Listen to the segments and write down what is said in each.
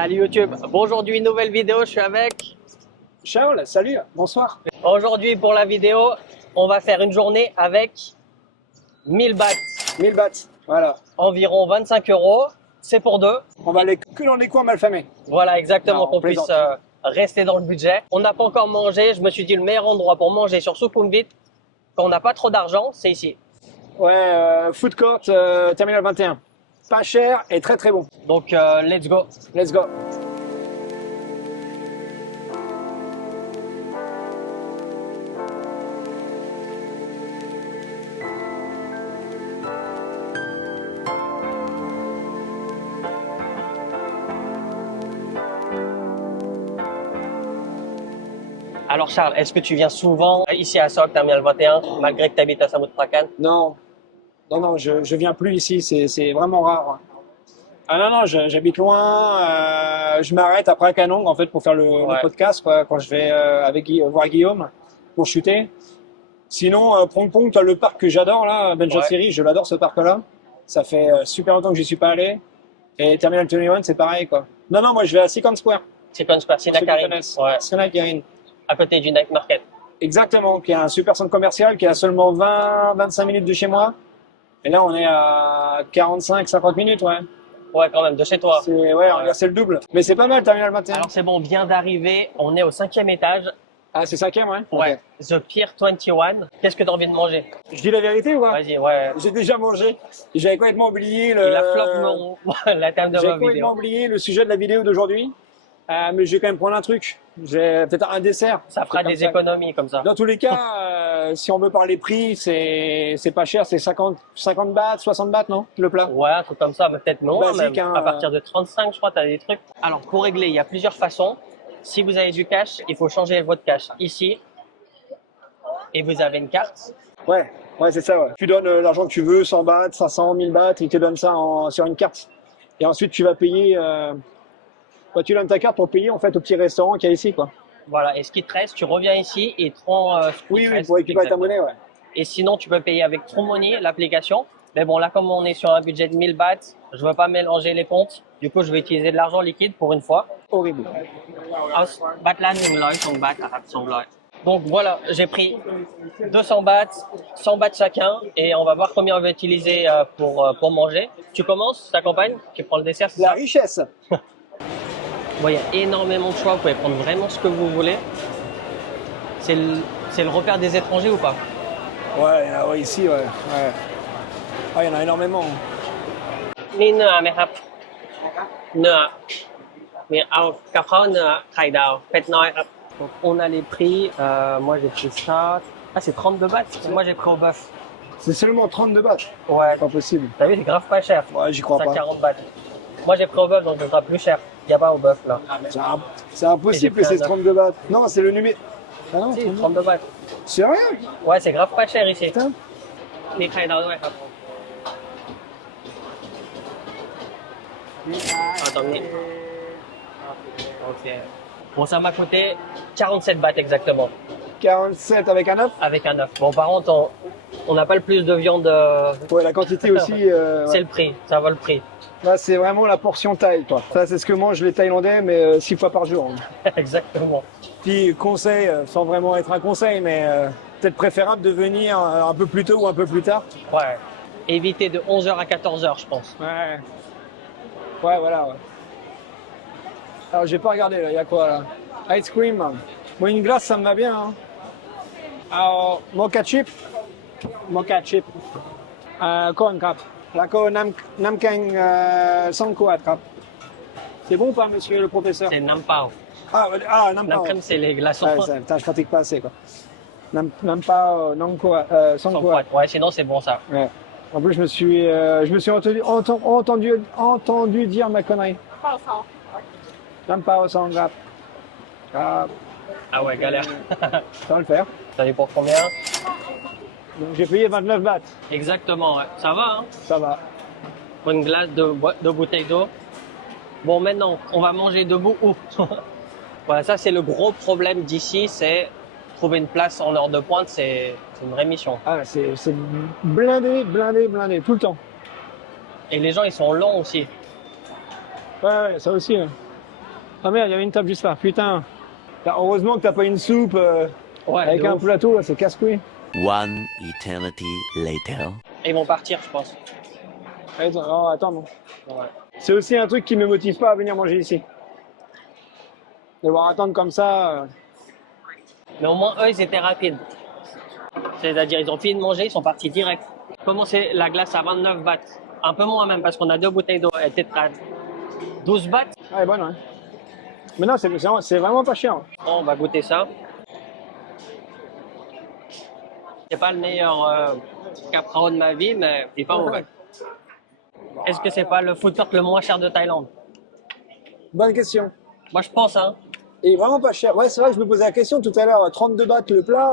Salut YouTube, bon, aujourd'hui nouvelle vidéo, je suis avec... Shaol, salut, bonsoir. Aujourd'hui pour la vidéo, on va faire une journée avec 1000 bahts, 1000 bahts, voilà. environ 25 €, c'est pour deux. On va aller que dans les coins malfamés. Voilà, exactement, Non, qu'on puisse rester dans le budget. On n'a pas encore mangé, je me suis dit le meilleur endroit pour manger sur Sukhumvit, quand on n'a pas trop d'argent, c'est ici. Ouais, food court, terminal 21. Pas cher et très très bon. Donc let's go. Let's go. Alors Charles, est-ce que tu viens souvent ici à Sok, Terminal 21, malgré que tu habites à Samut Prakan? Non, je viens plus ici, c'est vraiment rare. Ah non, j'habite loin, je m'arrête après Kanong en fait pour faire le podcast quoi, quand je vais voir Guillaume pour shooter. Sinon, Prong Pong, tu as le parc que j'adore là, Benjasiri, je l'adore ce parc-là. Ça fait super longtemps que j'y suis pas allé. Et Terminal 21, c'est pareil quoi. Non, moi je vais à Sikon Square. Sikon Square, Sinakarin. Ouais. Sinakarin. À côté du Night Market. Exactement, qui est un super centre commercial qui est à seulement 20-25 minutes de chez moi. Et là, on est à 45-50 minutes, ouais. Ouais, quand même, de chez toi. C'est le double. Mais c'est pas mal, Terminal 21. Alors c'est bon, on vient d'arriver, on est au 5e étage. Ah, c'est 5e, ouais? Ouais. Okay. The Pier 21. Qu'est-ce que tu as envie de manger? Je dis la vérité ou pas? Vas-y, ouais. J'ai déjà mangé. J'avais complètement oublié Il a flop mon... la thème de ma vidéo. J'ai complètement oublié le sujet de la vidéo d'aujourd'hui. Mais je vais quand même prendre un truc. J'ai peut-être un dessert. Ça fera des économies comme ça. Dans tous les cas, si on veut parler prix, c'est pas cher. C'est 50 bahts, 60 bahts, non? Le plat? Ouais, un truc comme ça. Mais peut-être non. Basique, même. À partir de 35, je crois, tu as des trucs. Alors, pour régler, il y a plusieurs façons. Si vous avez du cash, il faut changer votre cash ici. Et vous avez une carte. Ouais, c'est ça, ouais. Tu donnes l'argent que tu veux, 100 bahts, 500, 1000 bahts, ils te donnent ça sur une carte. Et ensuite, tu vas payer... tu donnes ta carte pour payer en fait au petit restaurant qu'il y a ici, quoi. Voilà, et ce qui te reste, tu reviens ici et tu prends ce qui te reste. Pour récupérer ta monnaie, ouais. Et sinon, tu peux payer avec TrueMoney, l'application. Mais bon, là, comme on est sur un budget de 1000 bahts, je ne veux pas mélanger les comptes. Du coup, je vais utiliser de l'argent liquide pour une fois. Horrible. Donc voilà, j'ai pris 200 bahts, 100 bahts chacun, et on va voir combien on va utiliser pour manger. Tu commences, t'accompagnes, tu prends le dessert, c'est la ça? richesse. Bon, il y a énormément de choix, vous pouvez prendre vraiment ce que vous voulez. C'est le repère des étrangers ou pas? Ouais, ici, ouais. Ah, il y en a énormément. Niเนื้อไหมครับเนื้อมีเอากะเพราเนื้อไข่ดาวเป็ดน้อยครับ Donc, on a les prix, moi j'ai pris ça, c'est 32 bahts, moi j'ai pris au bœuf. C'est seulement 32 bahts? Ouais. Pas possible. T'as vu, c'est grave pas cher. Ouais, j'y crois pas. 40 bahts. Moi j'ai pris au bœuf, donc ce sera plus cher. Il n'y a pas au bœuf là. C'est impossible que c'est 32 bahts. Non, c'est le numéro. Ah non, si, 32 bahts. Sérieux? Ouais, c'est grave pas cher ici. Putain. มีไข่ดาวด้วยครับตรงนี้ok. Bon, ça m'a coûté 47 bahts exactement. 47 avec un œuf? Avec un œuf. Bon, par contre, on n'a pas le plus de viande. Ouais, la quantité aussi. C'est le prix, ça va le prix. Là, c'est vraiment la portion thaï, quoi. Ça, c'est ce que mangent les Thaïlandais, mais 6 fois par jour. Exactement. Puis, conseil, sans vraiment être un conseil, mais peut-être préférable de venir un peu plus tôt ou un peu plus tard. Ouais. Éviter de 11h à 14h, je pense. Ouais, voilà. Ouais. Alors, j'ai pas regardé, là. Il y a quoi, là? Ice cream. Moi, une glace, ça me va bien. Hein. Alors, mocha chip. Corn cup. Là, nam keng 100 quad cup. C'est bon ou pas, monsieur le professeur? C'est nam pao. Nam pao. Nam c'est les glaçons. Ouais, putain, je pratique pas assez, quoi. Nam pao, 100 quad. Ouais, sinon, c'est bon, ça. Ouais. En plus, je me suis entendu dire ma connerie. Nam pao 100 grapes. Ah ouais, galère. Ça va le faire. T'as vu pour combien? Donc, j'ai payé 29 bahts. Exactement, ouais. Ça va, hein? Ça va. Pour une glace de bouteille d'eau. Bon, maintenant, on va manger debout où? Voilà, ça, c'est le gros problème d'ici, c'est trouver une place en heure de pointe, c'est une vraie mission. Ah, c'est blindé, tout le temps. Et les gens, ils sont longs aussi. Ouais, ça aussi. Hein. Ah merde, il y avait une table juste là. Putain. Heureusement que t'as pas une soupe Ouais, avec de un ouf. plateau, là, c'est casse-couille. One eternity later. Ils vont partir, je pense. Attends, oh, attends, non. Ouais. C'est aussi un truc qui me motive pas à venir manger ici. Devoir attendre comme ça. Mais au moins, eux, ils étaient rapides. C'est-à-dire, ils ont fini de manger, ils sont partis direct. Comment c'est la glace à 29 bahts? Un peu moins même, parce qu'on a 2 bouteilles d'eau. Elle était à 12 bahts. Ah, elle est bonne, ouais. Mais non, c'est vraiment pas cher. Bon, on va goûter ça. C'est pas le meilleur caprao de ma vie, mais il est pas mauvais. Est-ce que c'est pas le food court le moins cher de Thaïlande? Bonne question. Moi, je pense, hein. Et vraiment pas cher. Ouais, c'est vrai que je me posais la question tout à l'heure. 32 bahts le plat.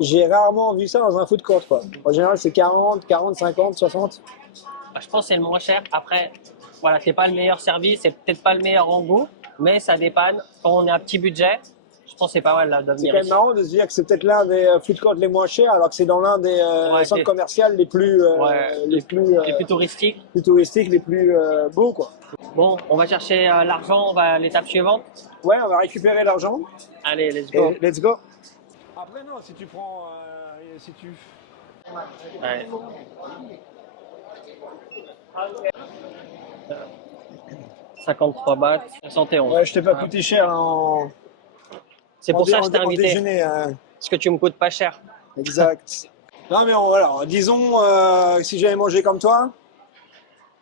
J'ai rarement vu ça dans un food court, quoi. En général, c'est 40, 50, 60. Je pense que c'est le moins cher. Après, voilà, c'est pas le meilleur service, c'est peut-être pas le meilleur en goût, mais ça dépanne. Quand on est à petit budget, je pense que c'est pas mal là, de C'est venir quand même ici. marrant de se dire que c'est peut-être l'un des food courts les moins chers, alors que c'est dans l'un des Ouais, centres c'est- commerciaux les plus, Ouais, les plus, C'est plus touristique. plus touristiques, les plus beaux, quoi. Bon, on va chercher l'argent, on va à l'étape suivante. Ouais, on va récupérer l'argent Allez, let's go. et let's go. Après, non, si tu prends, si tu... Ouais. 53 bahts, 71. Ouais, je t'ai pas coûté cher en, C'est pour ça que en, je t'ai en invité, déjeuner. parce que tu me coûtes pas cher. Exact. Non, mais voilà, disons, si j'avais mangé comme toi,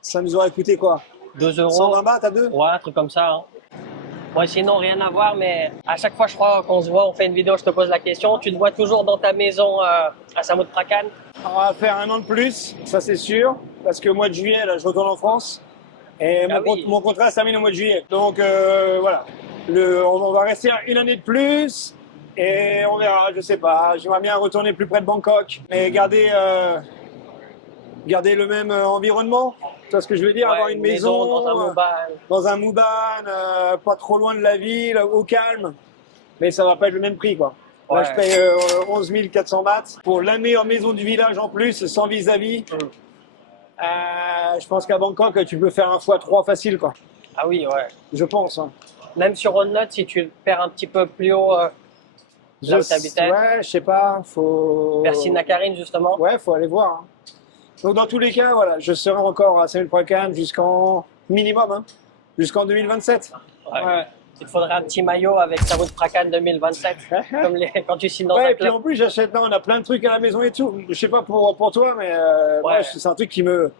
ça nous aurait coûté quoi? 2 euros. 120 bahts à deux? Ouais, un truc comme ça. Hein. Ouais, sinon, rien à voir, mais à chaque fois, je crois qu'on se voit, on fait une vidéo, je te pose la question. Tu te vois toujours dans ta maison à Samut Prakan? On va faire un an de plus, ça c'est sûr, parce que au mois de juillet, là, je retourne en France. Et Ah oui. mon contrat se termine au mois de juillet. Donc voilà, on va rester une année de plus et on verra, je sais pas. J'aimerais bien retourner plus près de Bangkok, mais garder le même environnement. Tu vois ce que je veux dire? Ouais, Avoir une maison, dans un Mumbai. pas trop loin de la ville, au calme. Mais ça va pas être le même prix, quoi. Là, Ouais. je paye 11 400 bahts pour la meilleure maison du village en plus, sans vis-à-vis. Je pense qu'à Bangkok, tu peux faire un x3 facile, quoi. Ah oui, ouais. Je pense. Hein. Même sur OneNote, si tu le perds un petit peu plus haut, là où t'habitais, Ouais, je sais pas. Faut. vers Sinakarine, justement. Ouais, faut aller voir. Hein. Donc dans tous les cas, voilà, je serai encore à Samut Prakan jusqu'en minimum, hein, jusqu'en 2027. Ouais. Il te faudrait un petit maillot avec Samut Prakan 2027, comme quand tu signes dans Ouais, un et puis club. en plus, j'achète là, on a plein de trucs à la maison et tout. Je sais pas pour toi, mais moi, c'est un truc qui me.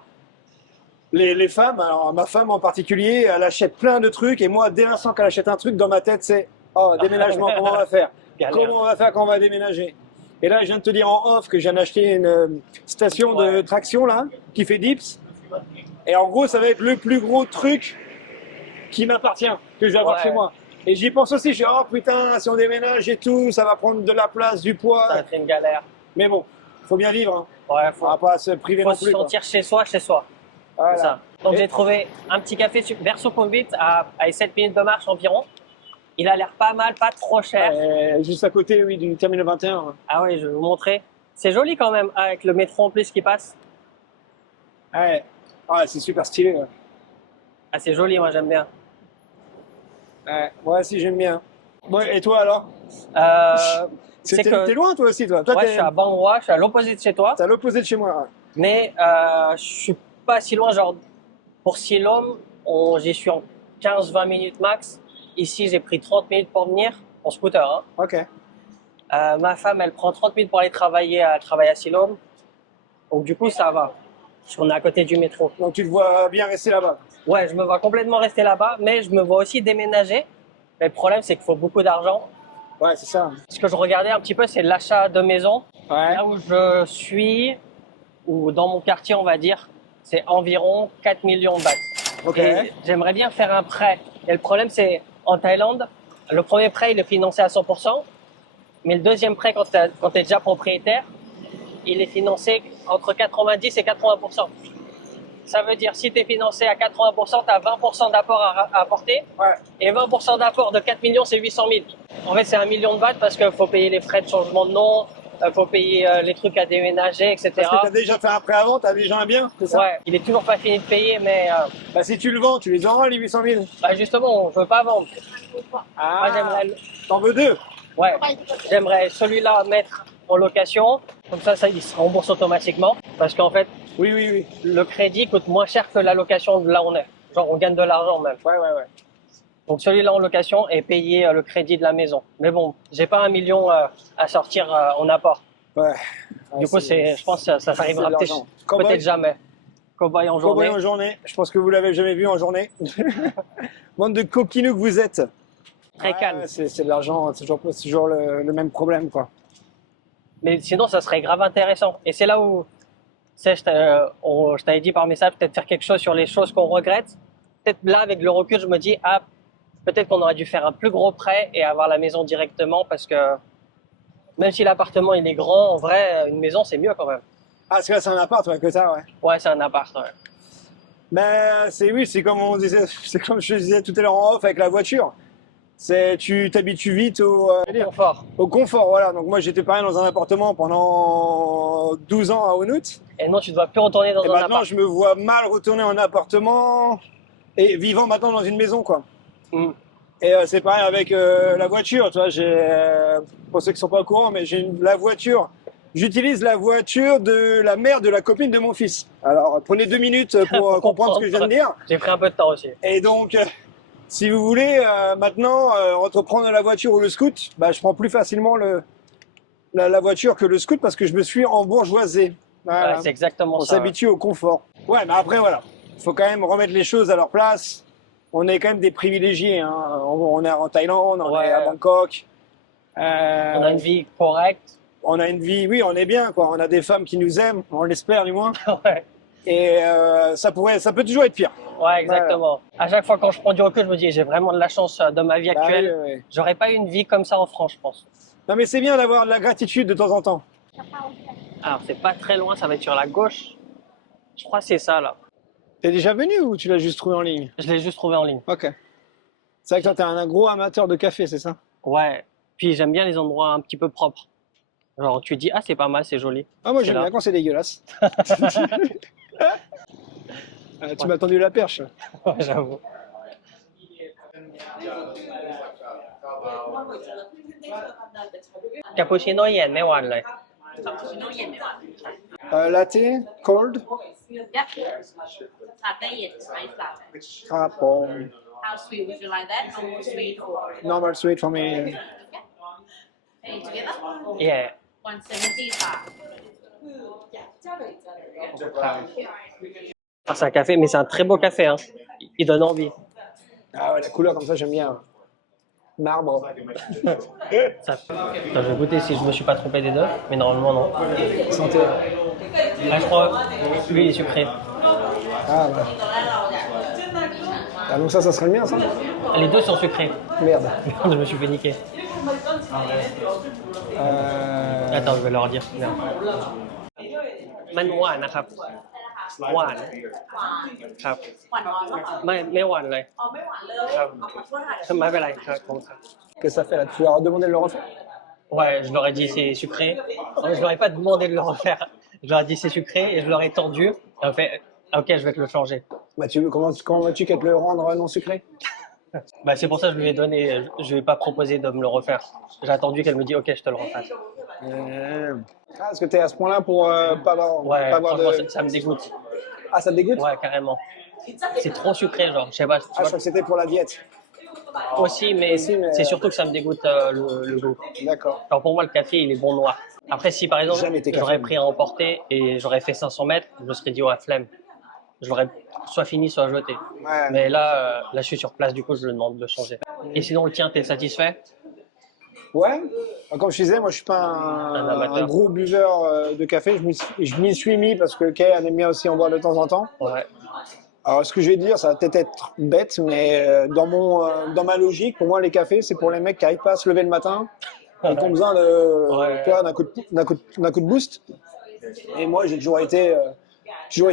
Les femmes, alors ma femme en particulier, elle achète plein de trucs et moi, dès l'instant qu'elle achète un truc, dans ma tête, c'est oh, déménagement, comment on va faire? Galère. Comment on va faire quand on va déménager? Et là, je viens de te dire en off que j'ai acheté une station de traction là, qui fait dips. Et en gros, ça va être le plus gros truc qui m'appartient, que je vais avoir Ouais. chez moi. Et j'y pense aussi, je dis, oh putain, si on déménage et tout, ça va prendre de la place, du poids. Ça va être une galère. Mais bon, faut bien vivre. Hein. Ouais, On va pas se priver faut non se plus. quoi. sentir chez soi, chez soi. Voilà. C'est ça. Donc Et- j'ai trouvé un petit café vers Sukhumvit à 7 minutes de marche environ. Il a l'air pas mal, pas trop cher. Juste à côté, oui, du terminal 21. Ah oui, je vais vous montrer. C'est joli quand même, avec le métro en plus qui passe. Ouais, ouais c'est super stylé. Ouais. Ah, c'est joli, moi j'aime bien. Ouais, moi aussi, j'aime bien. Bon, et toi alors? C'est que T'es loin toi aussi, toi? Toi, ouais, je t'es suis à Bangwa, je suis à l'opposé de chez toi. à l'opposé de chez moi. Ouais. Mais je suis pas si loin, genre pour Silom, j'y suis en 15-20 minutes max. Ici, j'ai pris 30 minutes pour venir, en scooter. Hein. Ok. Ma femme, elle prend 30 minutes pour aller travailler, à Silom. Donc du coup, ça va. On est à côté du métro. Donc tu te vois bien rester là-bas. Ouais, je me vois complètement rester là-bas, mais je me vois aussi déménager. Mais le problème, c'est qu'il faut beaucoup d'argent. Ouais, c'est ça. Ce que je regardais un petit peu, c'est l'achat de maison. Ouais. Là où je suis, ou dans mon quartier, on va dire, c'est environ 4 millions de bahts. Ok. Et j'aimerais bien faire un prêt. Et le problème, c'est en Thaïlande, le premier prêt, il est financé à 100%. Mais le deuxième prêt, quand tu es déjà propriétaire, il est financé entre 90 et 80%. Ça veut dire, si tu es financé à 80%, tu as 20% d'apport à apporter. Ouais. Et 20% d'apport de 4 millions, c'est 800 000. En fait, c'est 1 million de bahts parce qu'il faut payer les frais de changement de nom, faut payer les trucs à déménager, etc. Parce que tu as déjà fait un prêt avant, tu as déjà un bien, c'est ça? Ouais, il est toujours pas fini de payer, mais Bah, si tu le vends, tu les auras, les 800 000. bah justement, on veut pas vendre. Ah, Moi, j'aimerais, t'en veux deux? ouais, j'aimerais celui-là mettre en location, comme ça, il se rembourse automatiquement, parce qu'en fait, Oui, oui, oui. le crédit coûte moins cher que la location de là où on est. Genre, on gagne de l'argent même. Ouais, ouais, ouais. Donc celui-là en location et payer le crédit de la maison. Mais bon, j'ai pas 1 million à sortir en apport. Ouais. Du coup, je pense que ça c'est arrivera de l'argent. peut-être jamais. Cowboy en journée. Cowboy en journée. Je pense que vous l'avez jamais vu en journée. Bande de coquinous que vous êtes. Très calme. C'est de l'argent, c'est toujours le même problème, quoi. Mais sinon, ça serait grave intéressant. Et c'est là où, tu sais, je t'avais dit par message, peut-être faire quelque chose sur les choses qu'on regrette. Peut-être là, avec le recul, je me dis, ah, peut-être qu'on aurait dû faire un plus gros prêt et avoir la maison directement parce que même si l'appartement il est grand, en vrai, une maison c'est mieux quand même. Ah, parce que là, c'est un appart, ouais, que ça, ouais. Ouais, c'est un appart. Ouais. Mais oui, c'est comme on disait, c'est comme je disais tout à l'heure en off avec la voiture. Tu t'habitues vite Confort. au confort, voilà. Donc moi, j'étais pareil dans un appartement pendant 12 ans à Onut. Et non, tu ne dois plus retourner dans Et un maintenant, appart. je me vois mal retourner en appartement et vivant maintenant dans une maison, quoi. Mm. Et c'est pareil avec la voiture, tu vois. Pour ceux qui sont pas au courant, mais la voiture. J'utilise la voiture de la mère de la copine de mon fils. Alors, prenez 2 minutes pour comprendre ce que je viens de dire. J'ai pris un peu de temps aussi. Et donc, si vous voulez maintenant entreprendre la voiture ou le scoot, bah, je prends plus facilement la voiture que le scoot parce que je me suis embourgeoisé. Voilà. Ouais, c'est exactement On ça. s'habitue au confort. Ouais, mais après, voilà. Il faut quand même remettre les choses à leur place. On est quand même des privilégiés. Hein. On est en Thaïlande, on est à Bangkok. On a une vie correcte. On a une vie, oui, on est bien, quoi. On a des femmes qui nous aiment, on l'espère du moins. Ouais. Et ça peut toujours être pire. Ouais, exactement. À chaque fois quand je prends du recul, je me dis j'ai vraiment de la chance dans ma vie Bah actuelle. oui, oui. J'aurais pas eu une vie comme ça en France, je pense. Non, mais c'est bien d'avoir de la gratitude de temps en temps. Alors c'est pas très loin, ça va être sur la gauche. Je crois que c'est ça là. T'es déjà venu ou tu l'as juste trouvé en ligne? Je l'ai juste trouvé en ligne. Ok. C'est vrai que toi, t'es un gros amateur de café, c'est ça? Ouais. Puis j'aime bien les endroits un petit peu propres. Genre tu dis ah c'est pas mal, c'est joli. Ah, moi C'est j'aime là. bien quand c'est dégueulasse. Tu m'as tendu la perche. Ouais, j'avoue. Cappuccino เย็นไม่หวานเลย Latte, cold. Yep. Latte and ice latte. ครับผม How sweet would you like that? Normal sweet or normal sweet for me. pay together? Yeah. 170 baht. Ah, c'est un café, mais c'est un très beau café. Hein. Il donne envie. Ah ouais, la couleur comme ça, j'aime bien. Marbre. Ça... Attends, je vais goûter si je me suis pas trompé des deux, mais normalement non. Santé. Ah, je crois, lui il est sucré. Ah ouais. Ah donc ça serait le mien, ça? Les deux sont sucrés. Merde. Je me suis fait niquer. Attends, je vais leur dire. Merde. มันหวานนะครับหวานครับ หวานน้อยมาก ไม่หวานเลย อ๋อไม่หวานเลย ครับ ขอโทษค่ะ ไม่เป็นไรครับขอบคุณครับ Qu'est-ce que ça fait là? Tu leur as demandé de le refaire? Ouais, je leur ai dit c'est sucré. Non, je leur ai pas demandé de le refaire. Je leur ai dit c'est sucré et je leur ai tendu. Et on fait ok, je vais te le changer. Bah, comment veux-tu qu'elle te le rende non sucré? Bah, c'est pour ça que je lui ai donné. Je lui ai pas proposé de me le refaire. J'ai attendu qu'elle me dise ok, je te le refasse. Ah, est-ce que t'es à ce point-là pour pas avoir, Ouais, pas avoir franchement, de... ça me dégoûte. Ah, ça te dégoûte? Ouais, carrément. C'est trop sucré, genre. Je sais pas. Tu Ah, je vois, crois que c'était pour la diète. aussi, mais Aussi, mais- c'est surtout que ça me dégoûte le goût. D'accord. Alors pour moi, le café, il est bon noir. Après, si par exemple, Jamais été café. j'aurais pris un emporté et j'aurais fait 500 mètres, je me serais dit, ouais, flemme. Je l'aurais soit fini, soit jeté. Ouais. Mais là, je suis sur place, du coup, je lui demande de changer. Et sinon, le tien, t'es satisfait? Ouais. Comme je disais, moi, je suis pas Un amateur. un gros buveur de café. Je m'y suis mis parce que Kay elle aime bien aussi en boire de temps en temps. Ouais. Alors, ce que je vais dire, ça va peut-être être bête, mais dans ma logique, pour moi, les cafés, c'est pour les mecs qui n'arrivent pas à se lever le matin et qui ont besoin Ouais. tu vois, d'un coup de boost. Et moi, j'ai toujours été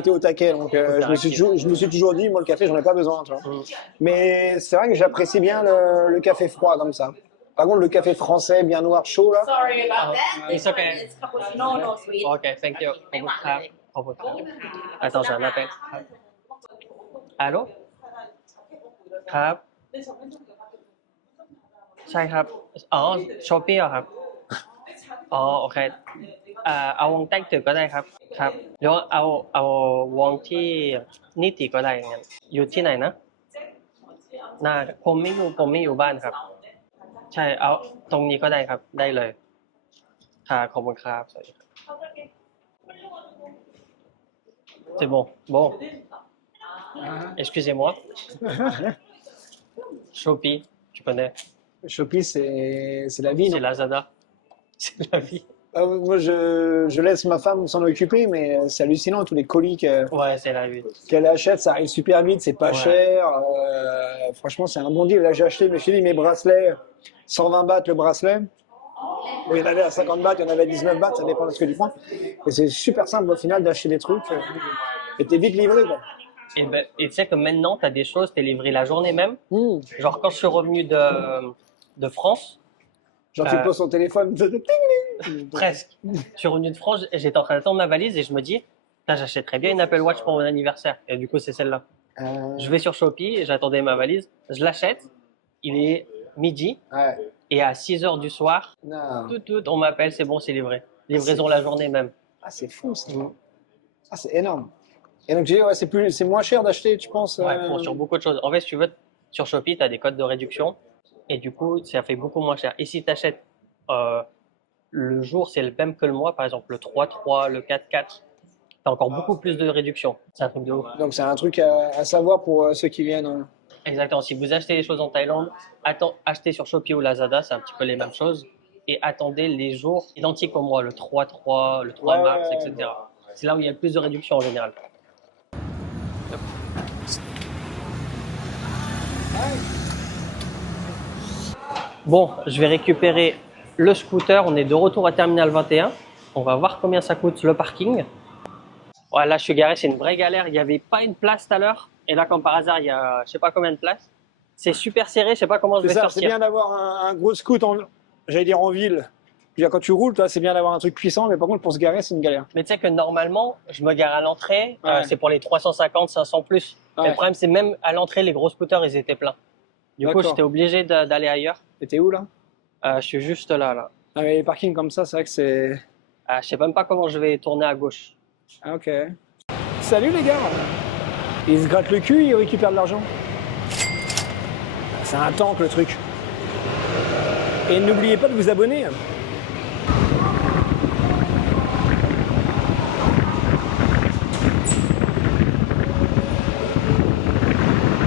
au taquet, donc je me suis toujours dit, moi, le café, j'en ai pas besoin. Tu vois. Mais c'est vrai que j'apprécie bien le café froid comme ça. Par contre, le café français bien noir chaud là. Sorry about Oh, that. it's okay. It's cappuccino, no sweet. Ok, thank you. ขอบคุณครับขอบคุณครับ Attends, j'ai un appel. ครับ Allô ครับ ใช่ครับ อ๋อช้อปปี้เหรอครับ อ๋อโอเคเอาวงแต้งตึกก็ได้ครับ ครับหรือว่าเอาวงที่นิติก็ได้งั้นอยู่ที่ไหนนะน่าผมไม่อยู่บ้านครับ ใช่เอาตรงนี้ก็ได้ครับ ได้เลยค่ะขอบคุณครับสวัสดีครับ C'est bon. Bon. Excusez-moi. Shopee, tu connais? Shopee, c'est la vie. C'est Non Lazada. C'est la vie. Moi, je laisse ma femme s'en occuper, mais c'est hallucinant tous les colis Ouais, c'est la vie. qu'elle achète, ça arrive super vite, c'est pas Ouais. cher. Franchement, c'est un bon deal. Là, j'ai acheté, mais je t'ai dit, mes bracelets, 120 bahts le bracelet. Bon, il y en avait à 50 bahts, il y en avait à 19 bahts, ça dépend de ce que tu prends. Et c'est super simple au final d'acheter des trucs. Et t'es vite livré, quoi. Et tu sais que maintenant, tu as des choses, tu es livré la journée même. Mmh. Genre, quand je suis revenu de France, Genre, tu poses ton téléphone. presque. Je suis revenu de France, j'étais en train d'attendre ma valise et je me dis, putain, j'achèterais bien une Apple Watch pour mon anniversaire. Et du coup, c'est celle-là. Je vais sur Shopee, j'attendais ma valise, je l'achète, il est midi. Ouais. Et à 6h du soir, Non. on m'appelle, c'est bon, c'est livré. Livraison la journée même. Ah, c'est fou, ça. Ah, c'est énorme. Et donc, j'ai dit, ouais, c'est moins cher d'acheter, tu penses Ouais, bon, sur beaucoup de choses. En fait, si tu veux, sur Shopee, tu as des codes de réduction. Et du coup, ça fait beaucoup moins cher. Et si tu achètes le jour, c'est le même que le mois, par exemple, le 3-3, le 4-4, tu as encore beaucoup plus de réduction. C'est un truc de ouf. Donc, c'est un truc à savoir pour ceux qui viennent. Hein. Exactement. Si vous achetez des choses en Thaïlande, achetez sur Shopee ou Lazada, c'est un petit peu les mêmes choses. Et attendez les jours identiques au mois, le 3-3, le 3 mars, etc. C'est là où il y a le plus de réduction en général. Bon, je vais récupérer le scooter. On est de retour à Terminal 21. On va voir combien ça coûte le parking. Ouais, là, je suis garé, c'est une vraie galère. Il n'y avait pas une place tout à l'heure. Et là, comme par hasard, il y a je sais pas combien de places. C'est super serré, je sais pas comment je vais C'est sortir. bien d'avoir un gros scoot, j'allais dire en ville. Je veux dire, quand tu roules, toi, c'est bien d'avoir un truc puissant, mais par contre, pour se garer, c'est une galère. Mais tu sais que normalement, je me gare à l'entrée, Ouais. c'est pour les 350, 500 plus. Mais Ouais. le problème, c'est même à l'entrée, les gros scooters, ils étaient pleins. Du coup, D'accord. j'étais obligé d'aller ailleurs. Et t'es où, là? Je suis juste là. Ah, mais les parkings comme ça, c'est vrai que c'est... Je sais même pas comment je vais tourner à gauche. Ah, ok. Salut, les gars. Ils se grattent le cul, ils récupèrent de l'argent. C'est un tank, le truc. Et n'oubliez pas de vous abonner.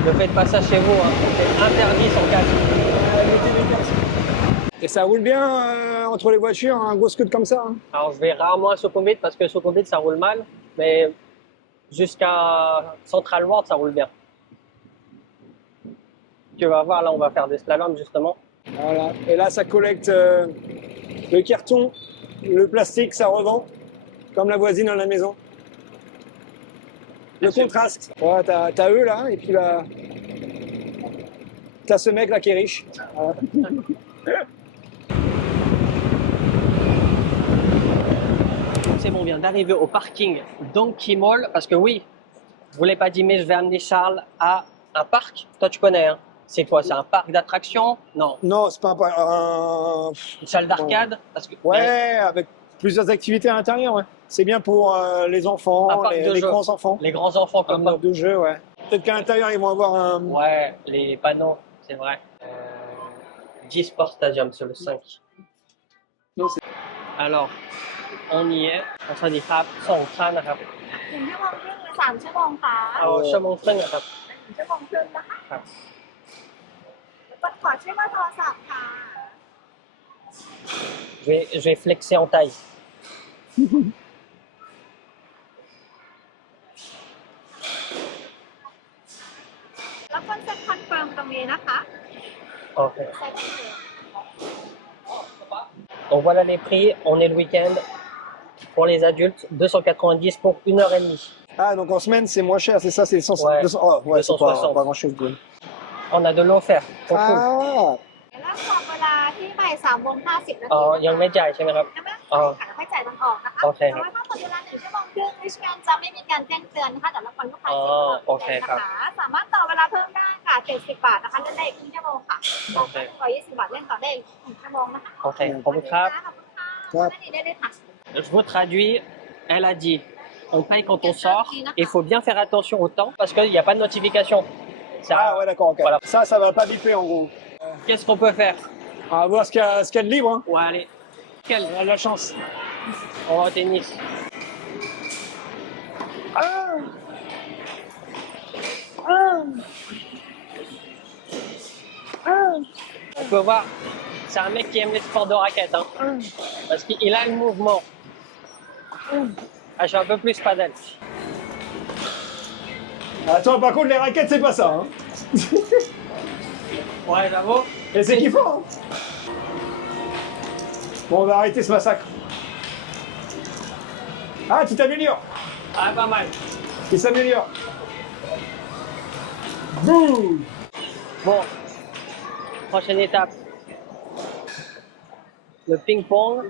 Ne faites pas ça chez vous, hein. C'est interdit sans casque. Et ça roule bien entre les voitures, un gros scoot comme ça. Hein. Alors, je vais rarement à Sukhumvit parce que Sukhumvit, ça roule mal. Mais jusqu'à Central World, ça roule bien. Tu vas voir, là, on va faire des slaloms, justement. Voilà. Et là, ça collecte le carton, le plastique, ça revend, comme la voisine à la maison. Le contraste. Ouais, t'as eux là, et puis là, t'as ce mec là qui est riche. Voilà. C'est bon, on vient d'arriver au parking Donkey Mall. Parce que oui, je vous l'ai pas dit, mais je vais amener Charles à un parc. Toi, tu connais, hein? C'est quoi? C'est un parc d'attractions? Non. Non, c'est pas un... Une salle d'arcade? Parce que Ouais, avec plusieurs activités à l'intérieur, ouais. C'est bien pour les enfants, Un parc de les jeux. grands enfants. les grands enfants Un comme parc nous. de jeux, ouais. Peut-être qu'à l'intérieur, ils vont avoir un... Ouais, les panneaux, c'est vrai. G-Sport Stadium, c'est le 5. Non, c'est... Alors, on y est. On se ditครับ2 ท่านนะครับ 1 ชั่วโมงหรือ3 ชั่วโมงคะ เอาชั่วโมงครึ่งนะครับ 1 ชั่วโมงครึ่งนะคะ ครับ ขอชื่อว่าโทรศัพท์ค่ะ Je vais flexer en taille. แล้วก็จะคอนเฟิร์มตรงนี้นะคะ Ok. Donc voilà les prix. On est le week-end. Pour les adultes, 290 pour 1h30. Ah, donc en semaine, c'est moins cher, c'est ça, c'est 100... Ouais, 200... Oh, ouais, c'est 260. pas grand-chose. On a de l'eau offert. Pour tout. Ah, แล้วบอกเวลาที่ บ่าย3:50 นา อ๋อ ที ยังไม่จ่ายใช่ไหมครับ ยังไม่ อ๋อ ค่ะไม่จ่ายตังค์ออกนะคะ โอเคครับ แต่ว่าถ้าหมดเวลา1 ชั่วโมงครึ่งริชแมนจะไม่มีการแจ้งเตือนนะคะแต่ละคนลูกค้า อ๋อ เช็คตลอด โอเค เลย ครับ นะคะสามารถต่อเวลาเพิ่มได้ค่ะ70 บาทนะคะเล่นได้อีกครึ่งชั่วโมงค่ะ โอเค 120 บาทเล่นต่อได้อีก1 ชั่วโมงนะคะ โอเคขอบคุณครับ ขอบคุณค่ะได้เลยได้เลยค่ะ Je vous traduis, elle a dit, on paye quand on sort, et il faut bien faire attention au temps, parce qu'il n'y a pas de notification. Ah ouais, d'accord, ok. Voilà. Ça va pas biper en gros. Qu'est-ce qu'on peut faire? On va voir ce qu'il y a de libre. Hein. Ouais, allez. Quelle On a de la chance. On va au tennis. Ah ah ah On peut voir, c'est un mec qui aime les sports de raquettes, hein, parce qu'il a le mouvement. Ah, je suis un peu plus padel. Attends, par contre, les raquettes, c'est pas ça. Hein. Ouais, j'avoue. Et c'est kiffant. Hein. Bon, on va arrêter ce massacre. Ah, tu t'améliores. Ah, pas mal. Il s'améliore. Boum. Bon, prochaine étape. Le ping-pong.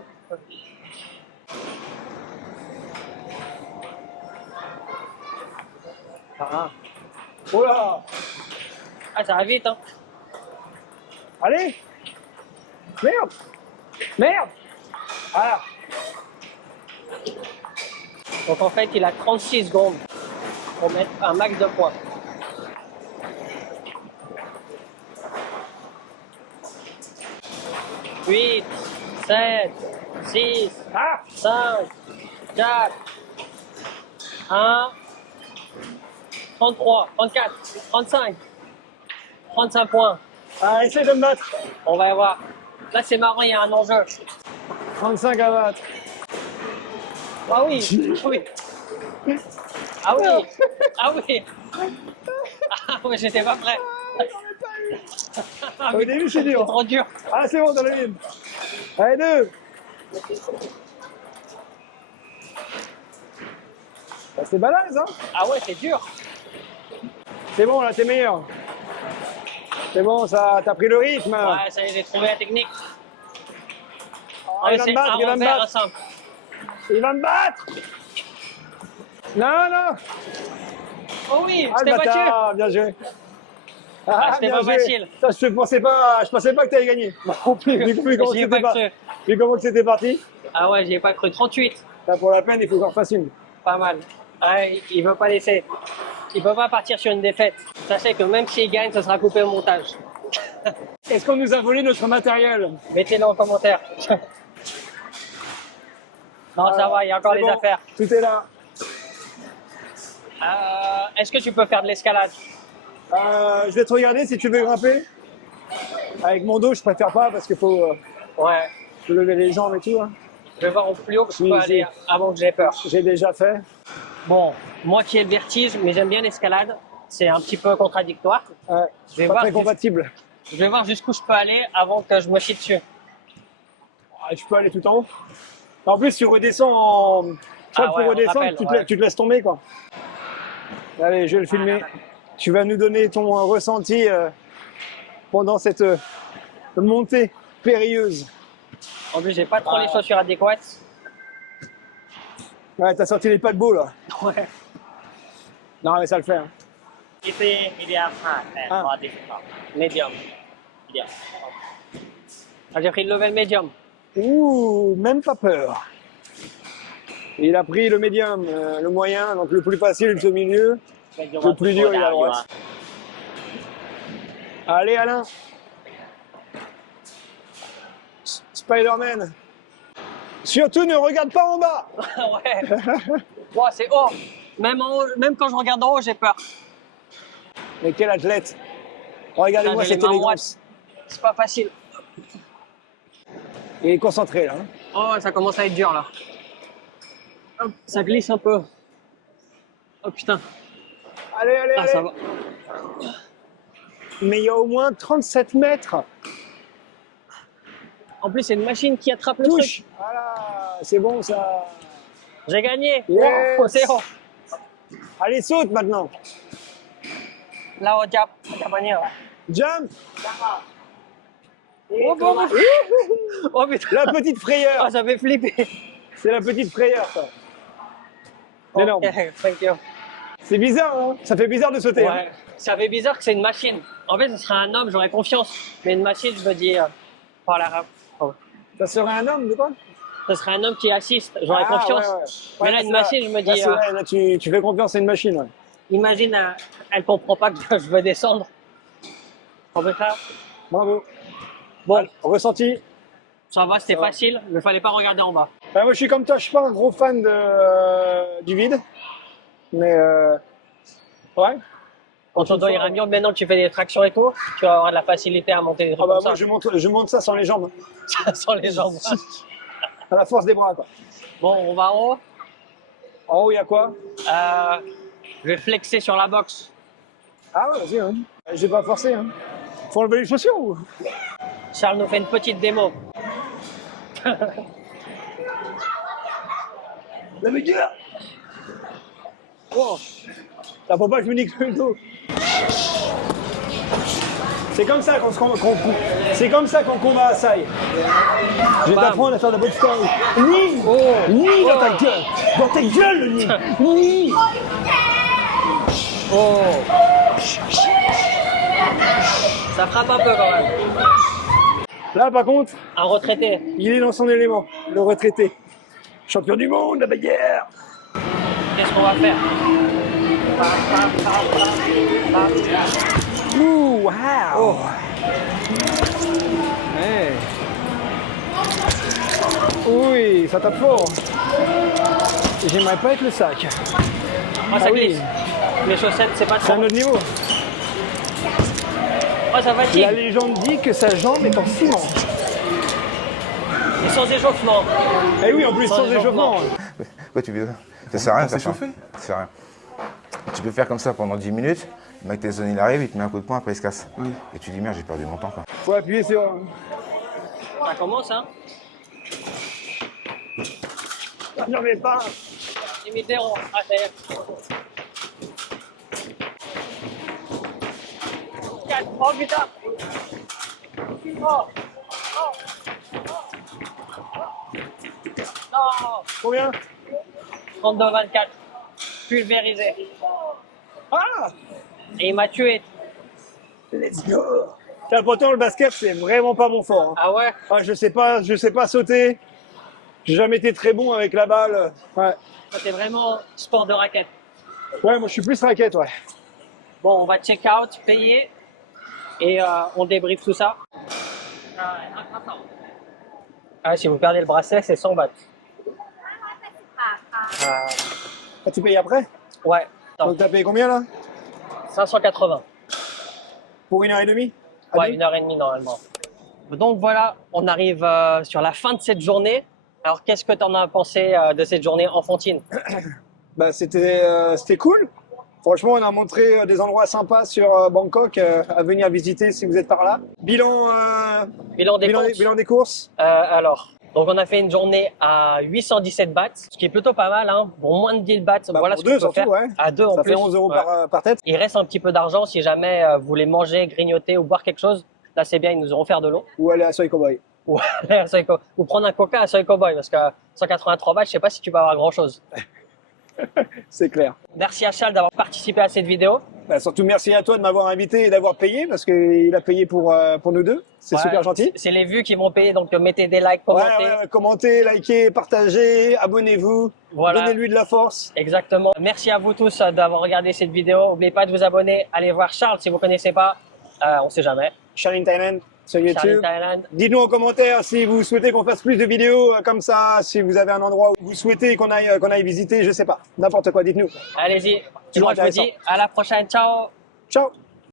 Ah. Oh là. Ah, ça va vite, hein. Allez. Merde. Merde. Voilà. Donc en fait, il a 36 secondes pour mettre un max de points. Huit, 7, 6, Ah. 5, 4, 1, 33, 34, 35, 35 points. Ah, essaye de me battre. On va y voir. Là, c'est marrant, il y a un enjeu. 35 à battre. Ah oui, oui. Ah oui, ah oui. Ah oui, j'étais pas prêt. Ah Au oui, début, c'est c'est dur. trop dur. Ah, c'est bon, dans la ligne. Allez, 2. Bah, c'est balèze, hein. Ah ouais, c'est dur. C'est bon, là, t'es meilleur. C'est bon, ça, t'as pris le rythme. Ouais, ça y est, j'ai trouvé la technique. Oh, Ouais, il va c'est me battre, un il va me revers, un battre. simple. Il va me battre. Non, non. Oh oui, Ah, je le t'ai battu. bâtard, bien joué. Ah, c'était bien pas joué. facile. Ça, je pensais pas que t'allais gagner. Vu comment J'y ai c'était pas pas- cru. vu comment que c'était parti, Ah ouais, j'y ai pas cru. 38, là, pour la peine, il faut qu'on refasse une. pas mal. Ouais, il veut pas laisser. Il peut pas partir sur une défaite. Sachez que même s'il gagne, ce sera coupé au montage. Est-ce qu'on nous a volé notre matériel? Mettez-le en commentaire. Non, ça va, il y a encore C'est les bon, affaires. Tout est là. Est-ce que tu peux faire de l'escalade? Je vais te regarder si tu veux grimper. Avec mon dos, je préfère pas parce qu'il faut Ouais. lever les jambes et tout. Hein. Je vais voir au plus haut parce que je Oui, peux aller avant que j'ai peur. J'ai déjà fait. Bon, moi qui ai le vertige, mais j'aime bien l'escalade, c'est un petit peu contradictoire. Ouais, Je vais pas voir très compatible. Je vais voir jusqu'où je peux aller avant que je me chie dessus. Ah, tu peux aller tout en haut. En plus, tu redescends en. Je crois Ah que ouais, pour on redescendre, rappelle, tu, ouais. tu te laisses tomber, quoi. Allez, je vais le filmer. Tu vas nous donner ton ressenti pendant cette montée périlleuse. En plus, j'ai pas trop les chaussures adéquates. Ouais, t'as sorti les pattes beaux, là. Ouais. Non, mais ça le fait. Hein. อีซีมีเดียมค่ะแต่ อ่า พอติดต่อ Medium. เดียว Ah, j'ai pris le level medium. Ouh, même pas peur. Il a pris le médium, le moyen, donc le plus facile, le milieu. Le plus dur, il est à droite. Allez, Alain. Spider-Man. Surtout, ne regarde pas en bas. Ouais. Wow, c'est haut. Même, en haut. Même quand je regarde en haut, j'ai peur. Mais quel athlète. Regardez-moi Putain, j'ai cette les mains élégance. C'est pas facile. Il est concentré, là. Hein. Oh, ça commence à être dur là. Hop, ça glisse un peu. Oh putain. Allez, allez, Ah, allez. ça va. Mais il y a au moins 37 mètres. En plus, c'est une machine qui attrape le Touche. truc. Voilà, c'est bon, ça. J'ai gagné. Yes. Wow, c'est haut. Allez, saute maintenant. Là, au Jap, au Japonais, ouais. Jump. Oh, bon. Oh putain. La petite frayeur. Ah, ça fait flipper. C'est la petite frayeur, ça. Énorme. Ok, thank you. C'est bizarre, hein. Ça fait bizarre de sauter. hein. Ouais. Ça fait bizarre que c'est une machine. En fait, ce serait un homme, j'aurais confiance. Mais une machine, je me dis, voilà. Oh. Ça serait un homme, de quoi? Ce serait un homme qui assiste, j'aurais Ah, confiance. ouais, ouais. Mais Ouais, là, c'est une vrai. machine, je me Là, dis, c'est vrai, là, tu fais confiance à une machine, ouais. imagine, elle comprend pas que je veux descendre. On peut faire. Bravo. Bon, Ressenti. ça va, c'était Ça va. facile, mais fallait pas regarder en bas. Moi, je suis comme toi, je suis pas un gros fan du vide. Mais, ouais. Quand ton dos ira mieux, maintenant que tu fais des tractions et tout, tu vas avoir de la facilité à monter des Ah trucs bah, comme moi, ça. je monte ça sans les jambes. Sans les jambes. À la force des bras, quoi. Bon, on va en haut. En haut, il y a quoi? Je vais flexer sur la boxe. Ah ouais, vas-y, hein. Je vais pas forcer, hein. Faut enlever les chaussures ou? Charles nous fait une petite démo. La méga! Oh! Là, faut pas que je me nique le dos. C'est comme ça c'est comme ça qu'on combat à Sai. Je vais Bam. t'apprendre à faire de la boxe style. Ni! Oh. Ni dans ta Oh. gueule! Dans ta gueule, le ni! Ni! Oh. Ça frappe un peu quand même. Là, par contre, Un retraité. il est dans son élément, le retraité. Champion du monde, la bagarre! Qu'est-ce qu'on va faire? Ouh, wow! Hey. Oui, ça tape fort. J'aimerais pas être le sac. Oh, ça Ah oui. glisse. Les chaussettes, c'est pas C'est un trop. autre niveau. Oh, ça fatigue. La légende dit que sa jambe est en ciment. Et sans échauffement. Eh oui, en plus, Sans sans échauffement. Pourquoi tu fais ça? Ça sert à rien, ça chauffer. Ça sert à rien. Tu peux faire comme ça pendant 10 minutes, le mec Tyson il arrive, il te met un coup de poing, après il se casse. Et tu dis merde, j'ai perdu mon temps quoi. Faut appuyer sur. Ça commence, hein. Non mais pas. Imiter, ah, ça y est. 4, oh putain. Oh. Non. Combien? 32-24. Pulvérisé. Ah! Et il m'a tué. Let's go! Tiens, pourtant, le basket, c'est vraiment pas mon fort. Hein. Ah ouais? Ah, je sais pas sauter. J'ai jamais été très bon avec la balle. Ouais. C'est vraiment sport de raquette. Ouais, moi, je suis plus raquette, ouais. Bon, on va check out, payer et on débriefe tout ça. Ah, si vous perdez le bracelet, c'est 100 bahts. 580 ค่ะ Ah, tu payes après? Ouais, attends, Donc, t'as payé combien, là? 580. Pour 1h30? Ouais, 1h30 normalement. Donc voilà, on arrive sur la fin de cette journée. Alors, qu'est-ce que tu en as pensé de cette journée enfantine? Bah, c'était cool. Franchement, on a montré des endroits sympas sur Bangkok à venir visiter si vous êtes par là. Bilan des courses. Alors, donc on a fait une journée à 817 bahts, ce qui est plutôt pas mal, hein. Bon, moins de 10 bahts, Bah, voilà pour ce qu'on deux, peut surtout, faire. ouais. À deux en Ça plus. fait 11 euros Ouais. par tête. Il reste un petit peu d'argent si jamais vous voulez manger, grignoter ou boire quelque chose. Là, c'est bien, ils nous auront offert de l'eau. Ou aller à Soy Cowboy. Ou, ou prendre un coca à Soy Cowboy, parce que 183 bahts, je sais pas si tu vas avoir grand chose. C'est clair. Merci à Charles d'avoir participé à cette vidéo. Bah, surtout merci à toi de m'avoir invité et d'avoir payé parce qu'il a payé pour nous deux. C'est Ouais, super gentil. C'est les vues qui vont payer, donc mettez des likes, Ouais, commentez. ouais, commentez, likez, partagez, abonnez-vous, Voilà. donnez-lui de la force. Exactement. Merci à vous tous d'avoir regardé cette vidéo. N'oubliez pas de vous abonner. Allez voir Charles si vous connaissez pas. On sait jamais. Charlie in Thailand sur Charles YouTube. in Thailand. Dites-nous en commentaire si vous souhaitez qu'on fasse plus de vidéos comme ça, si vous avez un endroit où vous souhaitez qu'on aille visiter, je sais pas. N'importe quoi, dites-nous. Allez-y. Et Toujours moi, je vous intéressant. dis à la prochaine. Ciao. Ciao!